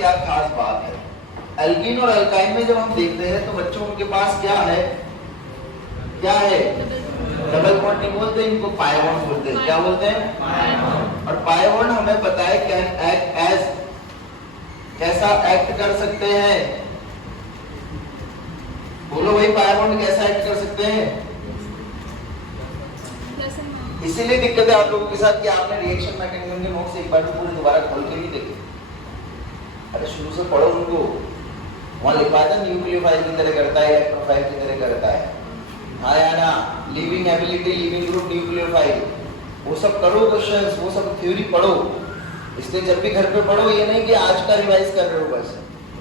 क्या खास बात है, एल्कीन और अल्काइन में जब हम देखते हैं तो बच्चों उनके पास क्या है, क्या है, डबल बॉन्ड नहीं बोलते, इनको पाई बॉन्ड बोलते हैं। क्या बोलते हैं? और पाई बॉन्ड हमें पता है कैन एक्ट एज, कैसा एक्ट कर सकते हैं, बोलो भाई, पाई बॉन्ड कैसा एक्ट कर सकते हैं? इसीलिए दिक्कत है आप लोगों के साथ कि आपने रिएक्शन मैकेनिज्म के नोट्स एक बार तो पूरे दोबारा खोल के नहीं देखे। अरे शुरू से पढ़ो उनको, वहां लिखा था न्यूक्लियोफाइल की तरह करता है, इलेक्ट्रोफाइल की तरह करता है, हाँ या ना, living ability, leaving group, nucleophile, वो सब करो क्वेश्चंस, वो सब थ्योरी पढ़ो। इसलिए जब भी घर पे पढ़ो, ये नहीं कि आज का रिवाइज कर रहे हो बस,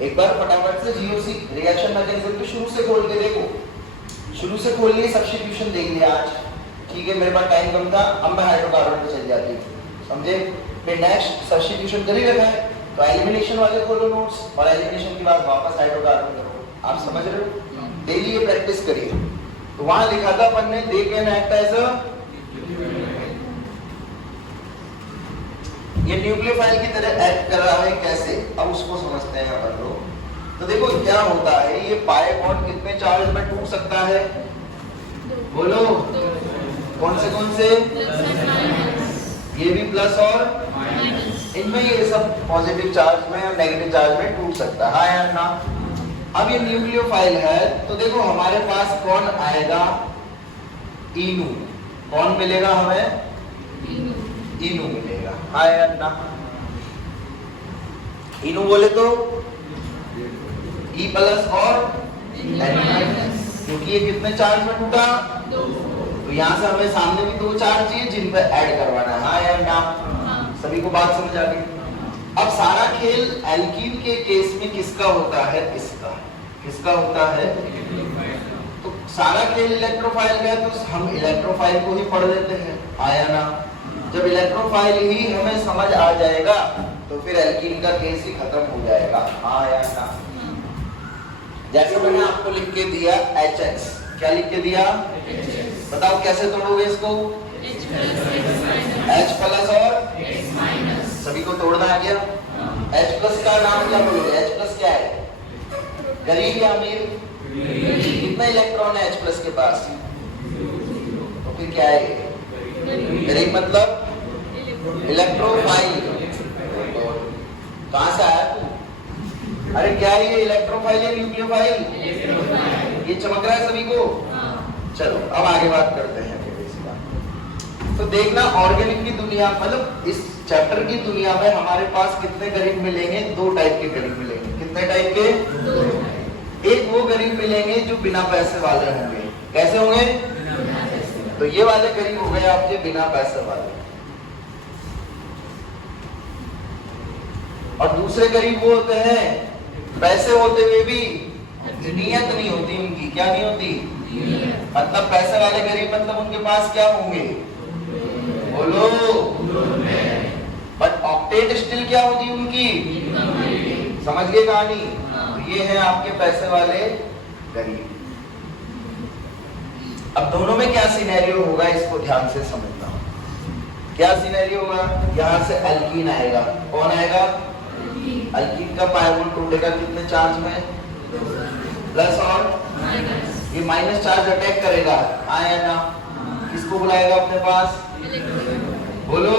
एक बार फटाफट से जीओसी रिएक्शन मैकेनिज्म को शुरू से खोल के देखो। शुरू से खोल लिए, सब्स्टिट्यूशन देख लिया आज, ठीक है, मेरे पास टाइम कम था, अब मैं हाइड्रोकार्बन पे चल जाती हूँ, समझे? फिर नेक्स्ट सब्स्टिट्यूशन कर ही रखा है तो एलिमिनेशन वाले खोलो नोट्स, और एलिमिनेशन के बाद वापस हाइड्रोकार्बन करो। आप समझ रहे हो? डेली ये प्रैक्टिस करिए। तो वहां लिखा था अपन ने, they can act as a, ये न्यूक्लियोफाइल की तरह एक्ट कर रहा है, कैसे? अब उसको समझते हैं अपन लोग। तो देखो क्या होता है, ये पाई बॉन्ड कितने चार्ज में टूट सकता है, बोलो? कौन से? ये भी प्लस और इनमें ये सब पॉजिटिव चार्ज में और नेगेटिव चार्ज में टूट सकता है, हाँ या ना? अब ये न्यूक्लियोफाइल है तो देखो हमारे पास कौन आएगा, इनू, कौन मिलेगा हमें? इनू मिलेगा, हाँ या ना? इनू बोले तो ई प्लस और एन माइनस, क्योंकि ये कितने चार्ज में टूटा? तो यहाँ से हमें सामने भी दो चार्ज चाहिए जिन पर ऐड करवाना है, हाँ या ना? सभी को बात समझ आ गई? अब सारा खेल एल्कीन के केस में किसका होता है? इसका। किसका होता है? तो सारा खेल इलेक्ट्रोफाइल का है तो हम इलेक्ट्रोफाइल को ही पढ़ लेते हैं, हाँ या ना? जब इलेक्ट्रोफाइल ही हमें समझ आ जाएगा तो फिर एल्कीन का केस ही खत्म हो जाएगा, हाँ या ना? जैसे मैंने आपको लिख के दिया HX, क्या लिख के दिया? बताओ कैसे तोड़ोगे इसको? H प्लस और सभी को तोड़ना आ गया। H प्लस का नाम क्या बोलोगे? H प्लस क्या है? गरीब या अमीर? कितना इलेक्ट्रॉन है H प्लस के पास? तो फिर क्या है? गरीब मतलब इलेक्ट्रोफाइल। कहां से आया तू? अरे क्या है ये, इलेक्ट्रोफाइल या न्यूक्लियोफाइल? ये चमक रहा है सभी को? चलो अब आगे बात करते हैं। तो देखना, ऑर्गेनिक की दुनिया, मतलब इस चैप्टर की दुनिया में हमारे पास कितने गरीब मिलेंगे? दो टाइप के गरीब मिलेंगे। कितने टाइप के? एक वो गरीब मिलेंगे जो बिना पैसे वाले होंगे। कैसे होंगे? तो ये वाले गरीब हो गए आपके बिना पैसे वाले। और दूसरे गरीब वो होते हैं पैसे होते हुए भी नीयत नहीं होती उनकी। क्या नहीं होती? मतलब पैसे वाले गरीब मतलब उनके पास क्या होंगे? बोलो। बट ऑक्टेट स्टिल क्या होगी उनकी? समझ गए कहानी? तो ये है आपके पैसे वाले गरीब। अब दोनों में क्या सिनेरियो होगा इसको ध्यान से समझना। क्या सिनेरियो होगा? यहां से एल्कीन आएगा। कौन आएगा? एल्कीन का पाई बॉन्ड टूटेगा कितने चार्ज में? प्लस और ये माइनस चार्ज अटैक करेगा, हाँ या ना? किसको बुलाएगा अपने पास? बोलो।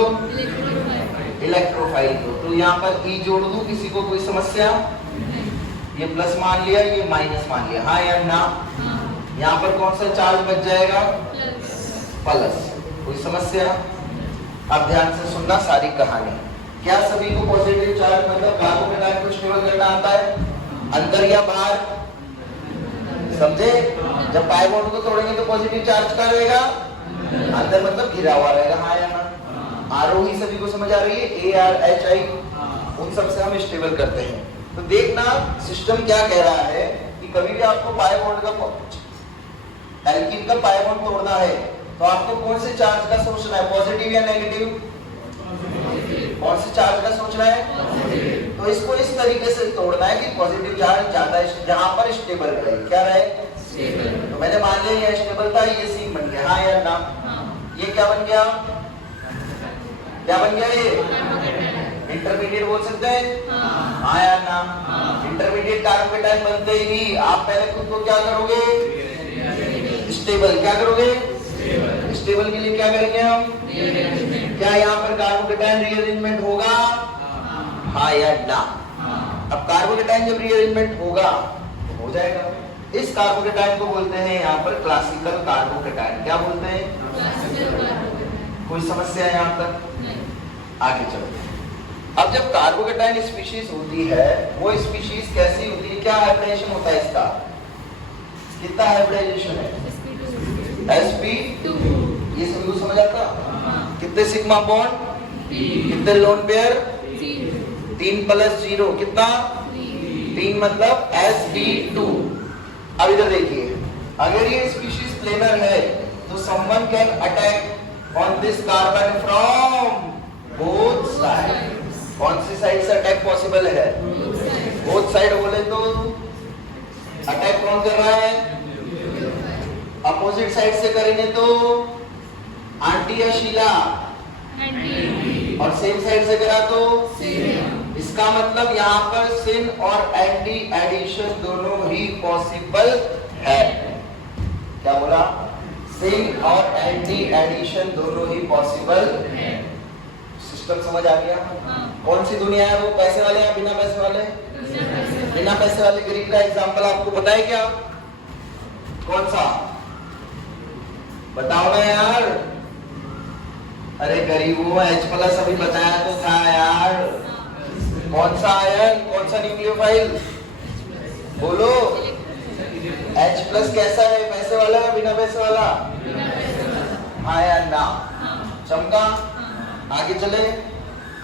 इलेक्ट्रोफाइल को। तो यहाँ पर ई जोड़ दूं, किसी को कोई समस्या? ये प्लस मान लिया, ये माइनस मान लिया, हाँ या ना? यहाँ पर कौन सा चार्ज बच जाएगा? प्लस। कोई समस्या? अब ध्यान से सुनना सारी कहानी। क्या सभी को पॉजिटिव चार्ज मतलब कार्बन आयन को स्टेबल करना आता है, अंदर या बाहर? समझे? जब पाई बॉन्ड को तोड़ेंगे तो पॉजिटिव चार्ज का रहेगा अंदर, मतलब घिरा हुआ रहेगा, हाँ या ना? आरोही सभी को समझ आ रही है? ARHI उन सब से हम स्टेबल करते हैं। तो देखना सिस्टम क्या कह रहा है कि कभी भी आपको पाई बॉन्ड का, एल्कीन का पाई बॉन्ड तोड़ना है तो आपको कौन से चार्ज का सोचना है, पॉजिटिव या नेगेटिव? कौन से चार्ज का सोचना है? तो इसको इस तरीके से तोड़ना है कि पॉजिटिव चार्ज ज्यादा, जहां पर स्टेबल रहे। क्या रहे? तो मैंने मान लिया ये स्टेबल था, ये सीन बन गया, हाँ या ना? ये क्या बन गया? क्या बन गया? ये इंटरमीडिएट बोल सकते हैं। हाँ या ना? इंटरमीडिएट कार्बोकेटाइन बनते ही आप पहले खुद को क्या करोगे? स्टेबल। क्या करोगे? स्टेबल के लिए क्या करेंगे हम? क्या यहाँ पर कार्बोकेटाइन रीअरेंजमेंट होगा? हाँ या ना? अब कार्बोकेटाइन जब रीअरेंजमेंट होगा तो हो जाएगा। इस कार्बोकेटाइन को बोलते हैं यहाँ पर क्लासिकल कार्बोकेटाइन। क्या बोलते हैं? कोई समस्या है यहाँ तक? आगे चलते हैं। अब जब कार्बोकेटाइन स्पीशीज होती है, वो स्पीशीज कैसी होती है? क्या हाइब्रिडाइजेशन होता है इसका? कितना हाइब्रिडाइजेशन है? sp2। ये सभी को समझ आता? कितने सिग्मा बॉन्ड? कितने लोन पेयर? 3 + 0 कितना? 3 मतलब sp2। अब इधर देखिए, अगर ये स्पीशीज प्लेनर है तो someone can attack on this carbon from both sides। कौन सी साइड से अटैक पॉसिबल है? बोथ साइड बोले तो अटैक कौन कर रहा है? अपोजिट साइड से करेंगे तो आंटी या शीला, और सेम साइड से करा तो इसका मतलब यहाँ पर सिन और एंटी एडिशन दोनों ही पॉसिबल है। क्या बोला? सिन और एंटी एडिशन दोनों ही पॉसिबल है। सिस्टम समझ आ गया? कौन सी दुनिया है वो? पैसे वाले या बिना पैसे वाले? बिना पैसे वाले गरीब का एग्जांपल आपको पता है क्या? कौन सा? बताओ ना यार। अरे गरीबों, H+ अभी बताया तो था यार। कौन सा आयन? कौन सा न्यूक्लियोफाइल? बोलो। H+ कैसा है? पैसे वाला है बिना पैसे वाला? हाँ या ना? चमका। आगे चले।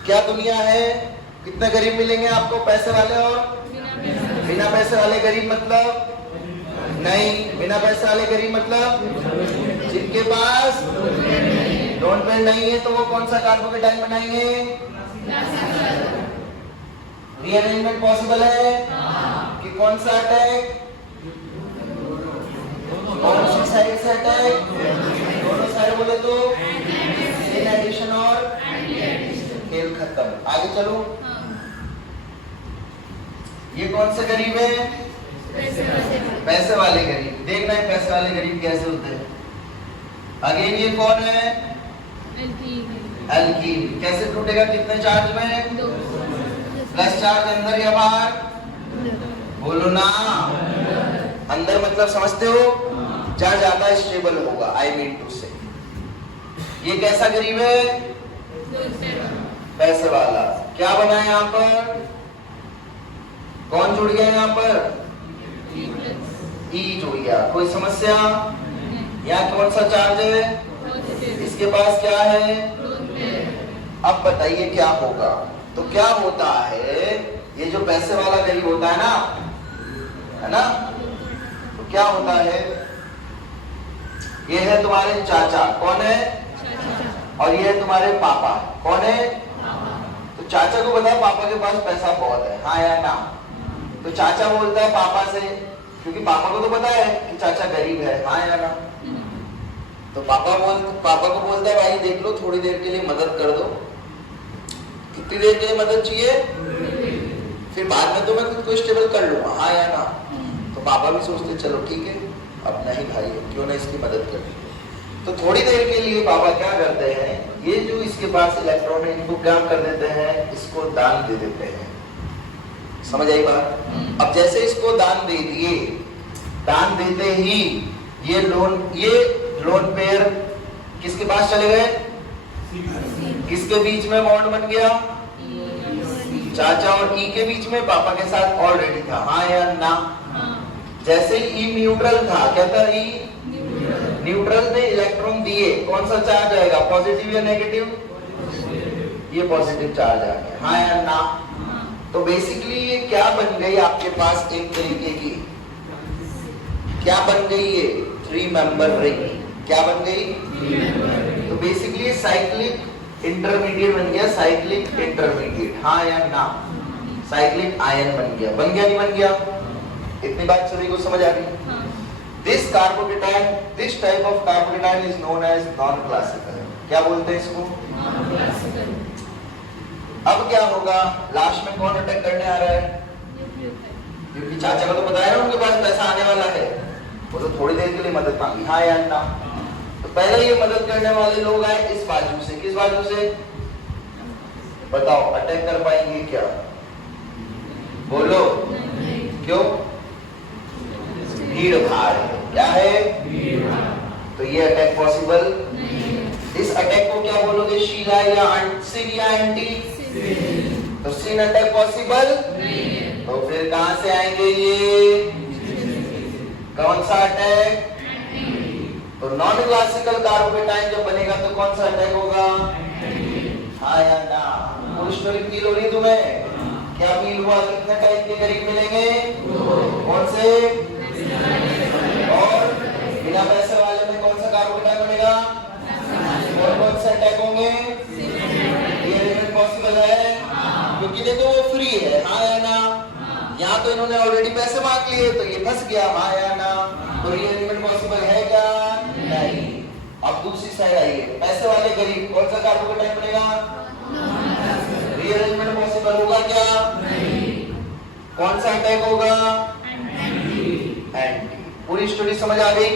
क्या दुनिया है? कितने गरीब मिलेंगे आपको? पैसे वाले और बिना पैसे वाले गरीब मतलब? नहीं, बिना पैसे वाले गरीब मतलब जिनके पास लोन पेयर नहीं है, तो वो कौन सा कार्बोकेटाइन बनाएंगे? रीअरेंजमेंट पॉसिबल है कि कौन सा अटैक? कौन सी साइड से अटैक? दोनों साइड बोले तो इन एडिशन और खेल खत्म। आगे चलो। ये कौन से गरीब है? पैसे वाले गरीब। देखना है पैसे वाले गरीब कैसे होते हैं। अगेन ये कौन है? एल्कीन। कैसे टूटेगा? कितने चार्ज में? प्लस चार्ज अंदर या बाहर? बोलो ना। अंदर मतलब समझते हो? जहां ज्यादा स्टेबल होगा, आई मीन टू से। ये कैसा गरीब है? पैसे वाला। क्या बना है यहाँ पर? कौन जुड़ गया यहाँ पर? ई जुड़ गया। कोई समस्या? यहाँ कौन सा चार्ज है? इसके पास क्या है? अब बताइए क्या होगा? तो क्या होता है, ये जो पैसे वाला गरीब होता है ना, तो क्या होता है? ये है तुम्हारे चाचा। कौन है? और ये है तुम्हारे पापा। कौन है? तो चाचा को पता है पापा के पास पैसा बहुत है। हाँ या ना? तो चाचा बोलता है पापा से, क्योंकि पापा को तो पता है कि चाचा गरीब है। हाँ या ना? तो पापा को बोलता है भाई देख लो, थोड़ी देर के लिए मदद कर दो। कितनी देर के लिए मदद चाहिए? फिर बाद में तो मैं खुद को स्टेबल कर लूंगा। हाँ या ना? तो पापा भी सोचते चलो ठीक है, अब नहीं भाई क्यों ना इसकी मदद कर। तो थोड़ी देर के लिए पापा क्या करते हैं, ये जो इसके पास इलेक्ट्रॉन है इनको क्या कर देते हैं, इसको दान दे देते हैं। समझ आई बात? अब जैसे इसको दान दे दिए, दान देते ही ये लोन पेयर किसके पास चले गए? किसके बीच में बॉन्ड बन गया? चाचा और ई के बीच में, पापा के साथ ऑलरेडी था। हाँ या ना? जैसे ही ई न्यूट्रल था, क्या था? ई न्यूट्रल ने इलेक्ट्रॉन दिए, कौन सा चार्ज आएगा? पॉजिटिव या नेगेटिव? ये पॉजिटिव चार्ज आ गया। हाँ या ना? तो बेसिकली ये क्या बन गई आपके पास? एक तरीके की क्या बन गई? ये 3 मेंबर रिंग। क्या बन गई? तो बेसिकली साइक्लिक इंटरमीडिएट बन गया। Cyclic intermediate. हाँ या ना? साइक्लिक आयन बन गया। बन गया नहीं बन गया? इतनी बात सभी को समझ आ गई? This carbocation, this type of carbocation is known as non classical. क्या बोलते हैं इसको? अब क्या होगा, लास्ट में कौन अटैक करने आ रहा है? क्योंकि चाचा को तो बताया ना उनके पास पैसा आने वाला है, वो तो थोड़ी देर के लिए मदद मांगी, हाँ या ना। तो पहले ये मदद करने वाले लोग आए इस बाजू से, किस बाजू से बताओ, अटैक कर पाएंगे क्या? बोलो क्यों? भीड़ भाड़, क्या है? तो ये अटैक पॉसिबल, इस अटैक को क्या बोलोगे, शीला या सिन या एंटी? तो सिन अटैक पॉसिबल, तो फिर कहां से आएंगे ये, कौन सा अटैक? तो नॉन क्लासिकल कार्बोकेटाइन जब बनेगा तो कौन सा अटैक होगा, हाँ या ना? पूरी स्टोरी फील हो रही तुम्हें? क्या फील हुआ, कितने टाइप के करीब मिलेंगे, कौन से? और बिना पैसे वाले में कौन सा कार्बोकेटाइन बनेगा, और कौन से अटैक होंगे? ये एलिमेंट पॉसिबल है क्योंकि देखो वो फ्री है, हाँ या ना? यहाँ तो इन्होंने ऑलरेडी पैसे मांग लिए तो ये फंस गया, हाँ या ना? तो ये एलिमेंट पॉसिबल है क्या, नहीं। अब दूसरी साइड आइए, पैसे वाले गरीब, कौन सा कार्बोकेटाइन बनेगा, रीअरेंजमेंट पॉसिबल होगा क्या, नहीं। कौन सा अटैक होगा, एंटी। पूरी स्टोरी समझ आ गई?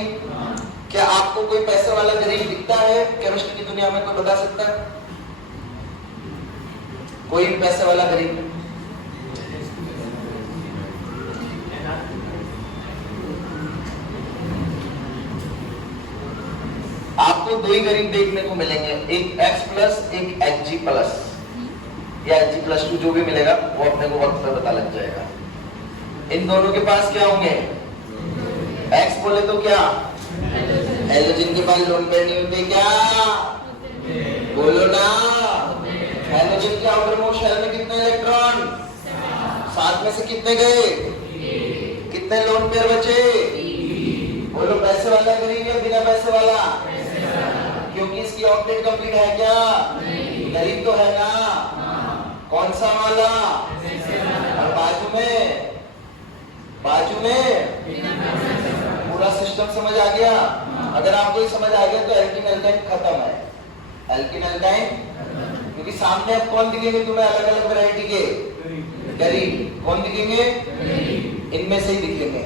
क्या आपको कोई पैसे वाला गरीब दिखता है केमिस्ट्री की दुनिया में, कोई बता सकता है? कोई पैसे वाला गरीब? आपको दो ही गरीब देखने को मिलेंगे, एक X प्लस, एक Hg प्लस या Hg प्लस 2, जो भी मिलेगा वो अपने को वक्त पर पता लग जाएगा। इन दोनों के पास क्या होंगे, X बोले तो क्या, हेलोजन के पास लोन पेयर नहीं होते क्या, बोलो ना। हेलोजन के आउटर मोस्ट शेल में कितने इलेक्ट्रॉन, 7 में से कितने गए, कितने लोन पेयर बचे, बोलो पैसे वाला गरीब या बिना पैसे वाला? क्योंकि इसकी ऑक्टेट कंप्लीट है क्या, गरीब तो है ना, कौन सा वाला? और बाजू में पूरा सिस्टम समझ आ गया? अगर आपको ये समझ आ गया तो एल्किन एल्काइन खत्म है, एल्किन एल्काइन, क्योंकि सामने अब कौन दिखेंगे तुम्हें, अलग अलग वैरायटी के गरीब, कौन दिखेंगे, इनमें से ही दिखेंगे,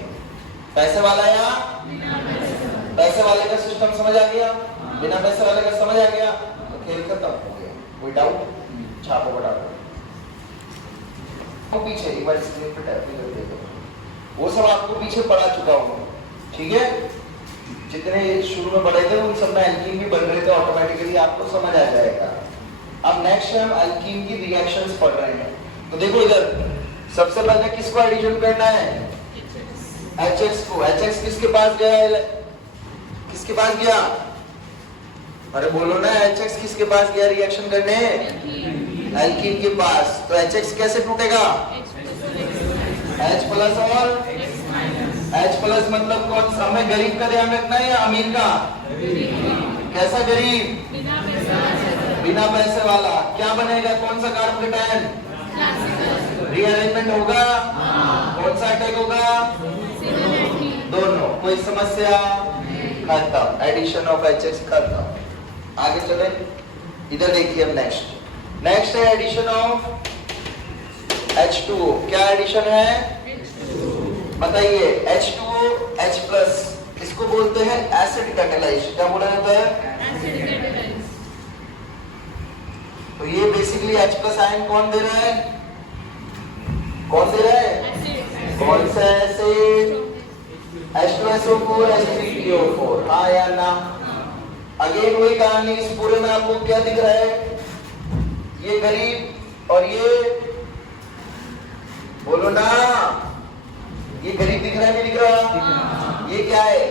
पैसे वाला या पैसे वाले का सिस्टम समझ आ गया, बिना पैसे वाले का समझ आ गया, तो खेल खत्म हो गया। कोई डाउट? छापो बटाओ पीछे एक बार स्क्रीन पे टैप कर देते, वो सब आपको पीछे पढ़ा चुका हूँ, ठीक है? जितने शुरू में पढ़े थे उन सब में एल्कीन भी बन रहे थे, ऑटोमेटिकली आपको समझ आ जाएगा। अब नेक्स्ट हम एल्कीन की रिएक्शंस पढ़ रहे हैं, तो देखो इधर सबसे पहले किसको एडिशन करना है, HX को। HX किसके पास गया, किसके पास गया, अरे बोलो ना, HX किसके पास गया रिएक्शन करने, एल्कीन के पास। तो HX कैसे टूटेगा, H प्लस और H प्लस, मतलब कौन सा, हमें गरीब का ध्यान रखना है या अमीर का, कैसा गरीब, बिना पैसे वाला। क्या बनेगा, कौन सा कार्बोकेटाइन, रीअरेंजमेंट होगा, कौन सा अटैक होगा, दोनों, कोई समस्या खत्म, एडिशन ऑफ HX खत्म। आगे चले, इधर देखिए अब नेक्स्ट है एडिशन ऑफ H2O। क्या एडिशन है, बताइए, H2O H प्लस, इसको बोलते हैं एसिड कैटालाइज। क्या बोला जाता है, तो ये बेसिकली H प्लस आयन कौन दे रहा है, कौन दे रहा है, कौन सा एसिड, H2SO4 H3PO4, हाँ या ना? अगेन वही कहानी, इस पूरे में आपको क्या दिख रहा है, ये गरीब और ये, बोलो ना, ये गरीब दिख रहा है, नहीं दिख रहा? ये क्या है,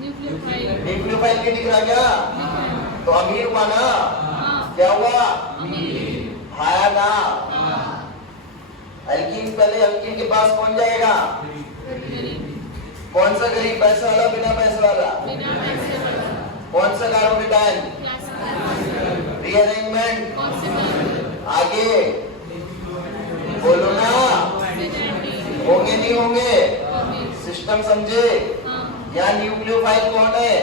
न्यूक्लियोफाइल के दिख रहा क्या, तो अमीर हुआ ना, क्या हुआ, हाँ या ना? एल्कीन, पहले एल्कीन के पास कौन जाएगा, कौन सा गरीब, पैसे वाला बिना पैसे वाला, कौन सा कार्बोकेटाइन, रीअरेंजमेंट, आगे बोलो ना, होंगे नहीं होंगे, सिस्टम समझे? या न्यूक्लियोफाइल कौन है,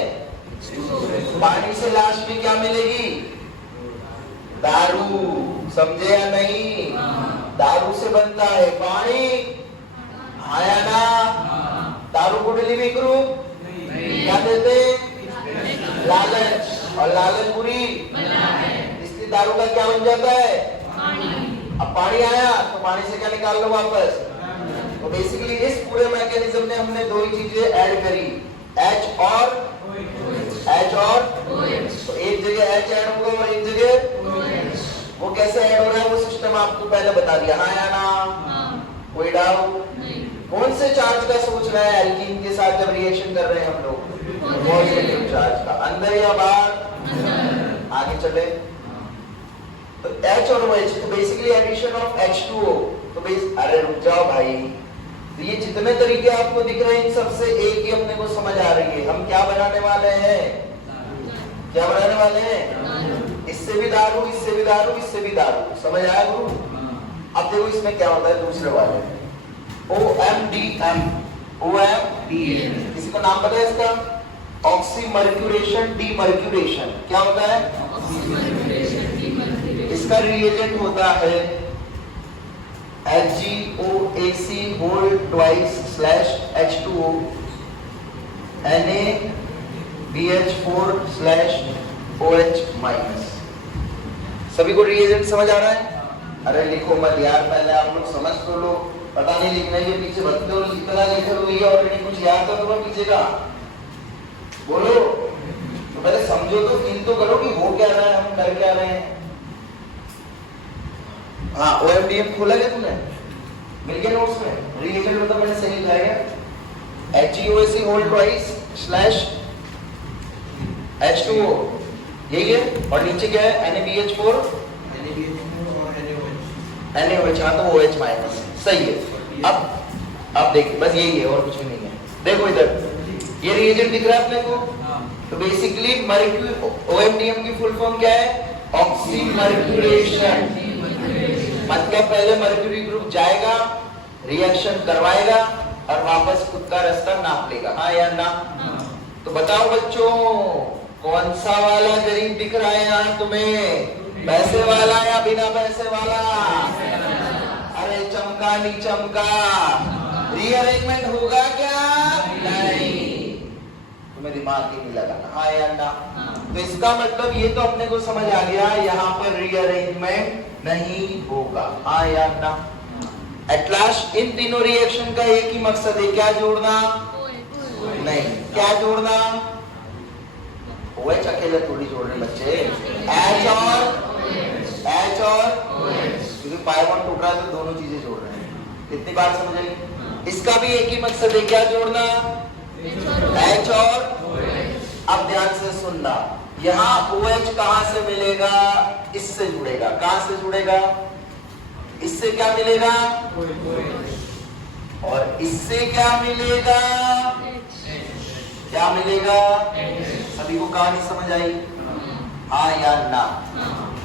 पानी से लास्ट में क्या मिलेगी, दारू, समझे या नहीं? दारू से बनता है पानी, आया ना? दारू को डिलीवरी ग्रुप क्या देते? लालच, और लालच बुरी, इसलिए दारू का क्या बन जाता है? अब पानी आया तो पानी से क्या निकाल लो वापस। तो बेसिकली इस पूरे मैकेनिज्म में हमने दो ही चीजें ऐड करी, H और तो एक जगह H ऐड होगा और एक जगह वो कैसे ऐड हो रहा है वो सिस्टम आपको पहले बता दिया। हाँ या ना? कोई डाउट? कौन से चार्ज का सोच रहा है एल्कीन के साथ जब रिएक्शन कर रहे हैं हम लोग? पॉजिटिव चार्ज का, अंदर या बाहर? आगे चले तो H और OH, तो बेसिकली एडिशन ऑफ H2O। तो अरे रुक जाओ भाई, तो ये जितने तरीके आपको दिख रहे हैं इन सबसे एक ही अपने को समझ आ रही है, हम क्या बनाने वाले हैं? क्या बनाने वाले हैं? इससे भी दारू, इससे भी दारू, इससे भी दारू। समझ आया गुरु? अब देखो इसमें क्या होता है दूसरे वाले OMDM, किसी को नाम पता है इसका? Oxymercuration demercuration. क्या होता है? इसका रिएजेंट होता है HgOAc whole twice slash H2O NaBH4 slash OH minus. सभी को रिएजेंट समझ आ रहा है? अरे लिखो मत यार, पहले आप लोग समझ तो लो, पता नहीं लिखना है पीछे भगते हो, कितना लिख रहे हो ऑलरेडी, कुछ याद तो करो पीछे का, बोलो तो पहले समझो तो फील तो करो कि हो क्या रहा है, हम कर क्या रहे हैं। हाँ OMDM खोला गया तुमने? मिल गया नोट्स में? रिएजेंट मतलब मैंने सही लिखा है HgOAc whole twice slash H2O, यही है। और नीचे क्या है? NaBH4 NaOH, हाँ तो OH माइनस, सही है। अब देखिए बस यही है और कुछ भी नहीं है। देखो इधर ये रिएजेंट दिख रहा है अपने को, तो बेसिकली OMDM की फुल फॉर्म क्या है? ऑक्सीमर्क्यूरेशन। मतलब पहले मर्क्यूरी ग्रुप जाएगा, रिएक्शन करवाएगा और वापस खुद का रास्ता नाप लेगा। हाँ या ना? तो बताओ बच्चों, कौन सा वाला गरीब दिख रहा है यहाँ तुम्हें? पैसे वाला या बिना पैसे वाला? अरे चमका नहीं चमका? रीअरेंजमेंट होगा क्या? नहीं, तुम्हें दिमाग ही नहीं लगाना। हाँ या ना? तो इसका मतलब ये तो अपने को समझ आ गया, यहाँ पर रीअरेंजमेंट नहीं होगा। हाँ या ना? एट लास्ट इन तीनों रिएक्शन का एक ही मकसद है, क्या जोड़ना? नहीं, क्या जोड़ना? OH अकेले थोड़ी जोड़ रहे बच्चे, H और क्योंकि पाई बॉन्ड टूट रहा है तो दोनों चीजें जोड़ रहे हैं। कितनी बार समझ आई? इसका भी एक ही मकसद है, क्या जोड़ना? H और अब ध्यान से सुनना, यहाँ OH कहां से मिलेगा? इससे जुड़ेगा। कहां से जुड़ेगा? इससे क्या मिलेगा? और इससे क्या मिलेगा? क्या मिलेगा? सभी को कहानी समझ आई? हाँ या ना?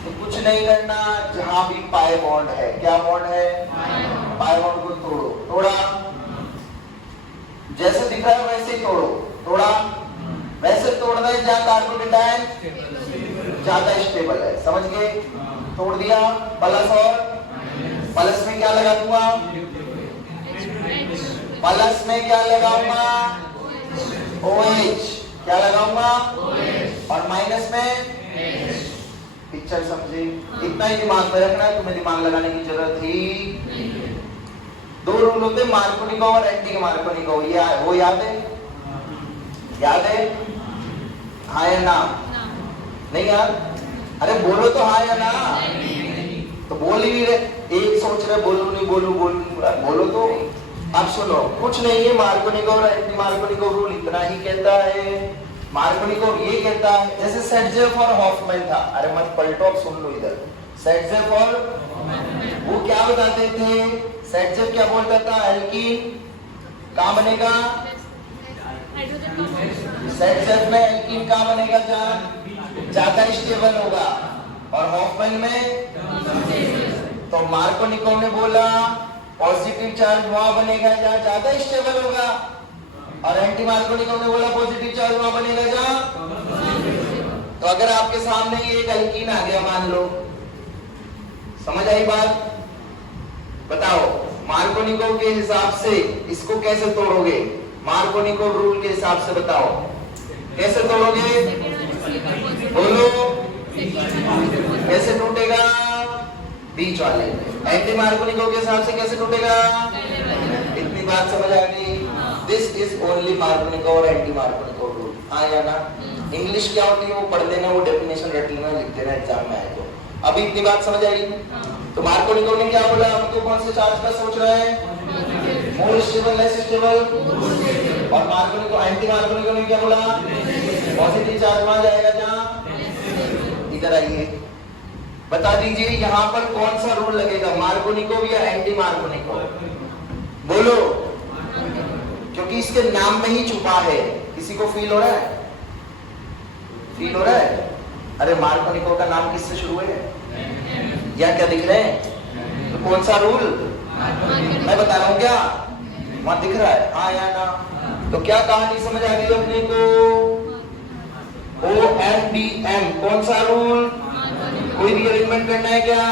तो कुछ नहीं करना, जहां भी पाई बॉन्ड है, क्या बॉन्ड है? पाई बॉन्ड को तोड़ो। तोड़ा, जैसे दिख रहा है वैसे ही तोड़ो। तोड़ा, वैसे तोड़ना है जहां कार्बोकेटायन ज्यादा स्टेबल है। समझ गए? तोड़ दिया, प्लस और प्लस में क्या लगा दूंगा? प्लस में क्या लगाऊंगा? OH। क्या लगाऊंगा? और माइनस में पिक्चर समझे? इतना ही दिमाग में रखना है, तुम्हें दिमाग लगाने की जरूरत ही। दो रूल होते हैं, मार्कोनिकोव और एंटी मार्कोनिकोव, वो याद है? याद है? हाँ या ना? नहीं यार? अरे बोलो तो हाँ या ना? तो बोल ही नहीं रहे, एक सोच रहे बोलू नहीं बोलू, बोलो तो। अब सुनो, कुछ नहीं है, मार्कोनिकोव और एंटी मार्कोनिकोव रूल इतना ही कहता है। मार्कोनिकोव ये कहता है, जैसे सेटजेफ और हॉफमैन था, अरे मत पलटो, अब सुन लो इधर। सेटजेफ और वो क्या बताते थे? सेटजेफ क्या बोलता था? एल्कीन कहाँ बनेगा? सेटजेफ में एल्कीन कहाँ बनेगा? जहाँ ज्यादा स्टेबल होगा। और हॉफमैन में? तो मार्कोनिकोव ने बोला पॉजिटिव चार्ज वहां बनेगा जहाँ ज्यादा स्टेबल होगा, और एंटी मार्कोनिकोव ने बोला पॉजिटिव चार्ज वहां बनेगा जहाँ। तो अगर आपके सामने ये एक एल्कीन आ गया, मान लो समझ आई बात? बताओ मार्कोनिको के हिसाब से इसको कैसे तोड़ोगे? मार्कोनिको रूल के हिसाब से बताओ कैसे तोड़ोगे? बोलो कैसे टूटेगा? बीच वाले। एंटी मार्कोनिको के हिसाब से कैसे टूटेगा? इतनी बात समझ आ गई? दिस इज ओनली मार्कोनिको और एंटी मार्कोनिको रूल। हाँ या ना? इंग्लिश क्या होती है वो पढ़ देना, वो डेफिनेशन रट लेना, लिख देना एग्जाम में आए तो। अभी इतनी बात समझ आई? तो मार्कोनिको ने क्या बोला? आपको कौन से चार्ज का सोच रहा है? More stable, less stable. और मार्कोनिको एंटी मार्कोनिको ने क्या बोला? पॉजिटिव चार्ज वहां जाएगा जहां। इधर आइए, बता दीजिए यहाँ पर कौन सा रूल लगेगा, मार्कोनिको या एंटी मार्कोनिको? बोलो, क्योंकि इसके नाम में ही छुपा है। किसी को फील हो रहा है? फील हो रहा है? अरे मार्कोनिको का नाम किससे शुरू है? या क्या दिख रहे हैं? तो कौन सा रूल? मैं बता रहा हूँ क्या? वहां दिख रहा है? हाँ या ना? तो क्या कहानी समझ आ गई अपने को? OMDM कौन सा रूल? कोई रीअरेंजमेंट करना है क्या?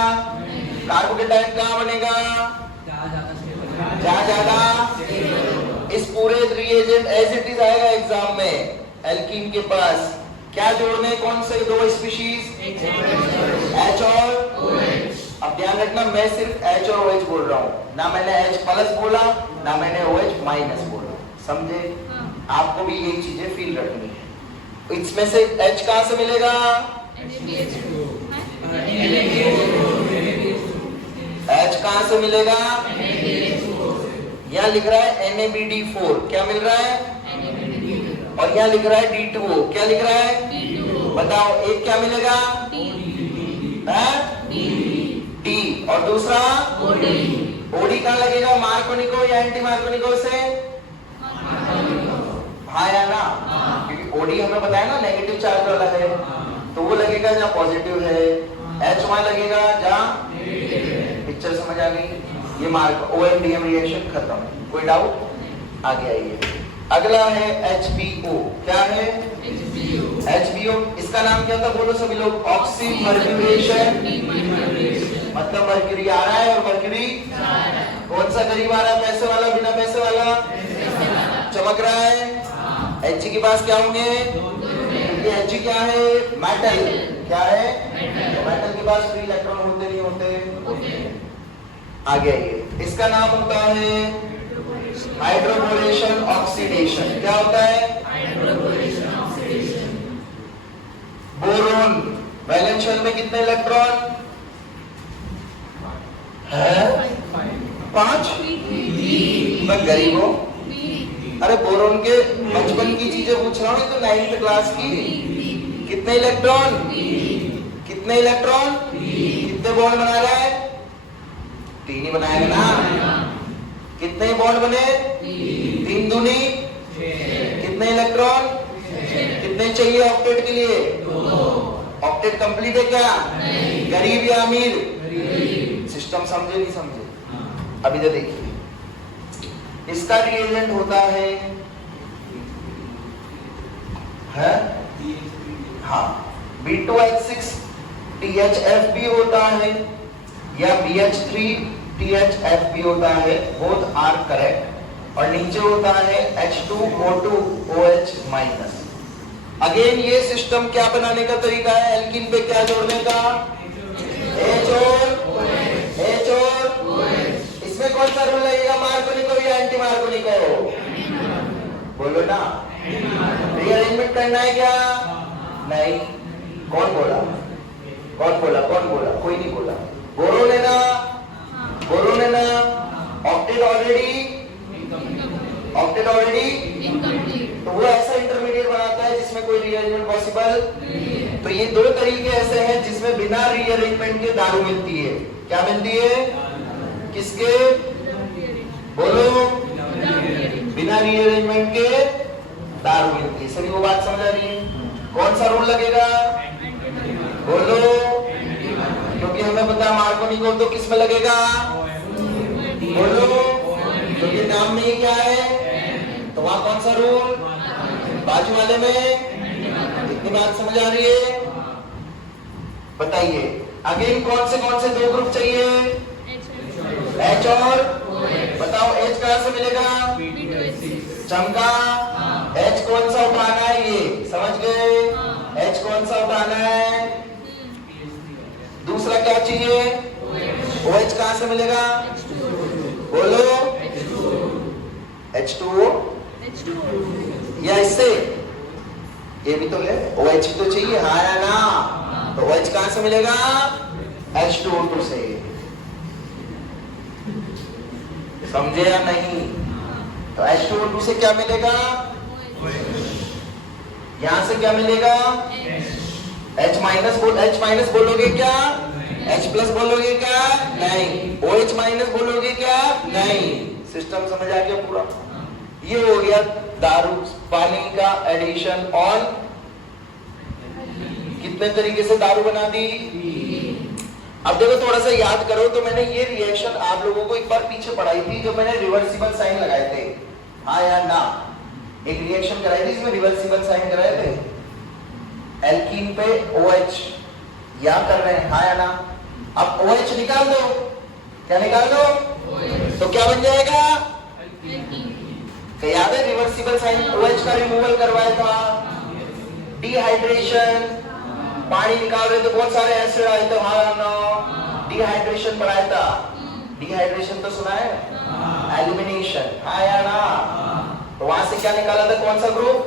कार्बोकेटाइन कहाँ बनेगा? जहाँ ज्यादा। इस पूरे रिएजेंट एज इट इज आएगा एग्जाम में। एल्कीन के पास क्या जोड़ने? कौन से दो स्पीशीज? H और OH। अब ध्यान रखना, मैं सिर्फ H और OH बोल रहा हूँ, ना मैंने H प्लस बोला ना मैंने OH माइनस बोला। समझे? आपको भी यही चीजें फील रखनी है। इसमें से H कहाँ से मिलेगा? H कहाँ से मिलेगा? यहाँ लिख रहा है NaBD4, क्या मिल रहा है? और यहाँ लिख रहा है D2O, क्या लिख रहा है? बताओ एक क्या मिलेगा? D और दूसरा OD कहाँ लगेगा? मार्कोनिको या एंटी मार्कोनिको से? हाँ या ना? क्योंकि OD हमें बताया ना नेगेटिव चार्ज वाला है, तो वो लगेगा जहाँ पॉजिटिव है। H वहां लगेगा जहाँ, पिक्चर समझ आ गई? ये मार्क OMDM रिएक्शन खत्म। कोई डाउट? आगे आइए, अगला है HBO। क्या है? HBO। इसका नाम क्या था? बोलो सभी लोग। ऑक्सीमर्क्यूरेशन। मतलब मर्क्यूरी आ रहा है और मर्क्यूरी कौन सा करीब आ रहा है? पैसे वाला, बिना पैसे वाला? चमक रहा है। H के पास क्या होंगे? H क्या है? मेटल। क्या है? तो मेटल के पास फ्री इलेक्ट्रॉन होते नहीं होते? आगे आइए, इसका नाम होता है हाइड्रोबोरेशन ऑक्सीडेशन। क्या होता है? बोरोन वैलेंस शेल में कितने इलेक्ट्रॉन है? 5। मैं गरीब हूं। अरे बोरोन के बचपन की चीजें पूछ रहा हूँ, तो 9th क्लास की। कितने इलेक्ट्रॉन? कितने इलेक्ट्रॉन? कितने बॉन्ड बना रहा है? 3 ही बनाएगा ना? कितने बॉन्ड बने? 3 दूनी कितने इलेक्ट्रॉन? कितने चाहिए ऑक्टेट के लिए? 2। ऑक्टेट कंप्लीट है क्या? गरीब या अमीर? सिस्टम समझे नहीं समझे? अभी तो देखिए, इसका रिएजेंट होता है हाँ B2H6 THF भी होता है या BH3 THF भी होता है, बोथ आर करेक्ट। और नीचे होता है H2O2 OH माइनस। अगेन ये सिस्टम क्या बनाने का तरीका है? एल्कीन पे क्या जोड़ने का? H और इसमें कौन सा रूल लगेगा? मार्कोनिको या एंटी मार्कोनिको? बोलो ना। रीअरेंजमेंट करना है क्या? नहीं। कौन बोला? कौन बोला? कौन बोला? कोई नहीं बोला। बोरोन है ना? बोरोन है ना? ऑक्टेट ऑलरेडी तो वो ऐसा इंटरमीडिएट बनाता है जिसमें कोई रीअरेंजमेंट पॉसिबल। तो ये 2 तरीके ऐसे हैं जिसमें बिना रीअरेंजमेंट के दारू मिलती है। क्या मिलती है? किसके? बोलो। बिना रीअरेंजमेंट के दारू मिलती है। सभी वो बात समझ आ रही है? कौन सा रूल लगेगा? बोलो। क्योंकि हमें पता है मार्कोनिको तो किस में लगेगा? बोलो। क्योंकि नाम में ही क्या है? तो वहां कौन सा रूल? बाजू वाले में। इतनी बात समझ आ रही है? बताइए अगेन कौन से दो ग्रुप चाहिए? H और बताओ H कहां से मिलेगा? चमका। H कौन सा उठाना है? ये समझ गए? H कौन सा उठाना है? दूसरा क्या चाहिए? OH कहां से मिलेगा? बोलो। H2O या इससे? ये भी तो ले, OH तो चाहिए, हाँ या ना? तो OH कहां से मिलेगा? H2O2 से। समझे या नहीं? तो H2O2 से क्या मिलेगा? यहां से क्या मिलेगा? H माइनस बोलोगे क्या? H प्लस बोलोगे क्या? नहीं। OH माइनस बोलोगे क्या? नहीं। सिस्टम समझ आ गया पूरा? ये हो गया दारू पानी का एडिशन। और कितने तरीके से दारू बना दी? अब देखो थोड़ा सा याद करो, तो मैंने ये रिएक्शन आप लोगों को एक बार पीछे पढ़ाई थी, जो मैंने रिवर्सिबल साइन लगाए थे, हाँ या ना? एक रिएक्शन कराई थी इसमें रिवर्सिबल साइन कराए थे। एल्कीन पे OH या कर रहे हैं, हाँ या ना? अब OH निकाल दो, क्या निकाल दो? तो क्या बन जाएगा? क्या याद है? रिवर्सिबल साइन OH का रिमूवल करवाया था। डिहाइड्रेशन, पानी निकाल रहे तो बहुत सारे एसिड आए थे, हाँ या ना? डिहाइड्रेशन पढ़ाया था। डिहाइड्रेशन तो सुना है? एलिमिनेशन, हाँ या ना? तो वहां से क्या निकाला था? कौन सा ग्रुप?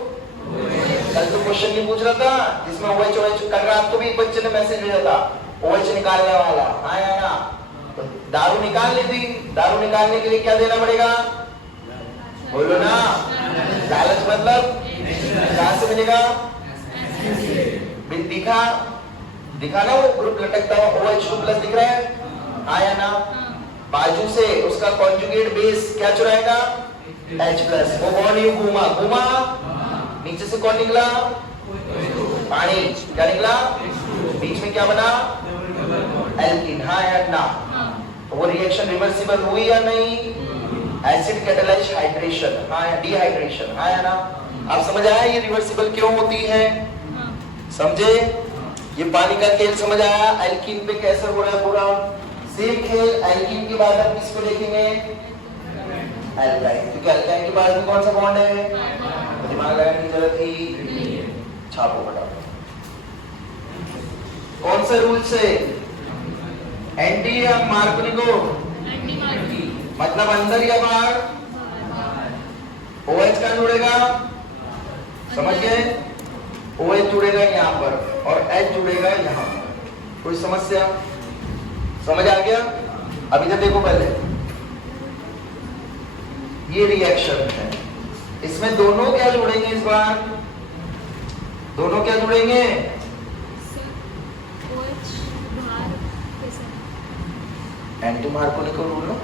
कल तो क्वेश्चन नहीं पूछ रहा था जिसमें OH कल रात को भी एक बच्चे ने मैसेज भेजा था OH निकालने वाला, हाँ या ना? तो दारू निकाल ली थी। दारू निकालने के लिए क्या देना पड़ेगा? बोलो ना। लालच मतलब कहां से मिलेगा? दिखा ना वो ग्रुप लटकता हुआ OH2 प्लस दिख रहा है, हाँ या ना? बाजू से उसका कॉन्जुगेट बेस क्या चुराएगा? H plus. वो बॉन्ड यू घूमा, नीचे से कौन निकला? पानी। क्या निकला? बीच में क्या बना? एल्कीन, हाँ या ना? वो रिएक्शन रिवर्सिबल हुई या नहीं? एसिड कैटालाइज्ड हाइड्रेशन, हाँ या डिहाइड्रेशन, हाँ या ना? आप समझ आया ये रिवर्सिबल क्यों होती है? समझे? ये पानी का खेल समझ आया? एल्कीन पे कैसे हो रहा है पूरा सेम खेल। एल्कीन के बाद आप किसको देखेंगे? एल्काइन, क्योंकि एल्काइन के बाद में कौन सा बॉन्ड है? तो दिमाग लगाने की जरूरत ही, छापो फटाफट। कौन से रूल से? एंटी या मार्कोनिको? मतलब अंदर या बाहर? OH का जुड़ेगा, समझ गए? OH जुड़ेगा यहाँ पर और H जुड़ेगा यहाँ पर। कोई समस्या? समझ आ गया? अभी तक देखो पहले ये रिएक्शन है, इसमें दोनों क्या जुड़ेंगे इस बार? दोनों क्या जुड़ेंगे? Anti Markovnikov rule.